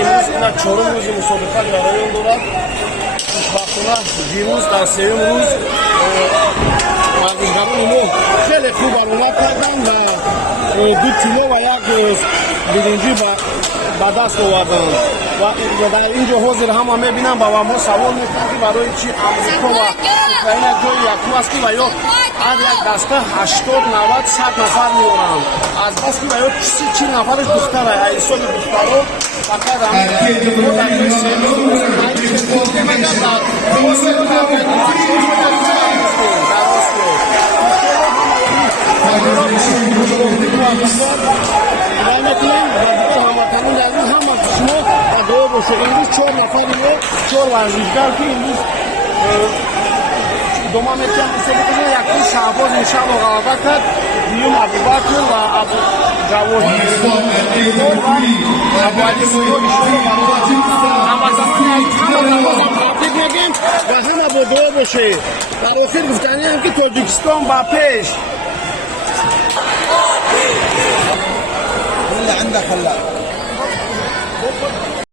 امروز اینا چهارم روز مسابقه برای اون دارد. خوشبختانه دیروز در سوم روز ورزشکاران اینو خیلی خوب برآمد کردن و دو تیله و یک برنجی به دست آوردن و در اینجا حاضر هم میبینم با ما سوال میکنم که برای چی امریکا و اوکراین جای یکو است که و یا هر یک دسته 80 90 100 نفر میورند از بس که و یا چی نفرش دختره ایسان دخترها فقط هم امروز 4 نفریه 4 ورزشکار که امروز دوما میتونم مسابقه یکی شعباز انشاءالله غلبه کرد دیوم ابوبکر و ابو جواهری و ابو علی سیدو همه زمان تبریک میگیم و همه با دعا باشه در آخر گفتنی هم که تاجیکستان با پیش اللي عندك هلا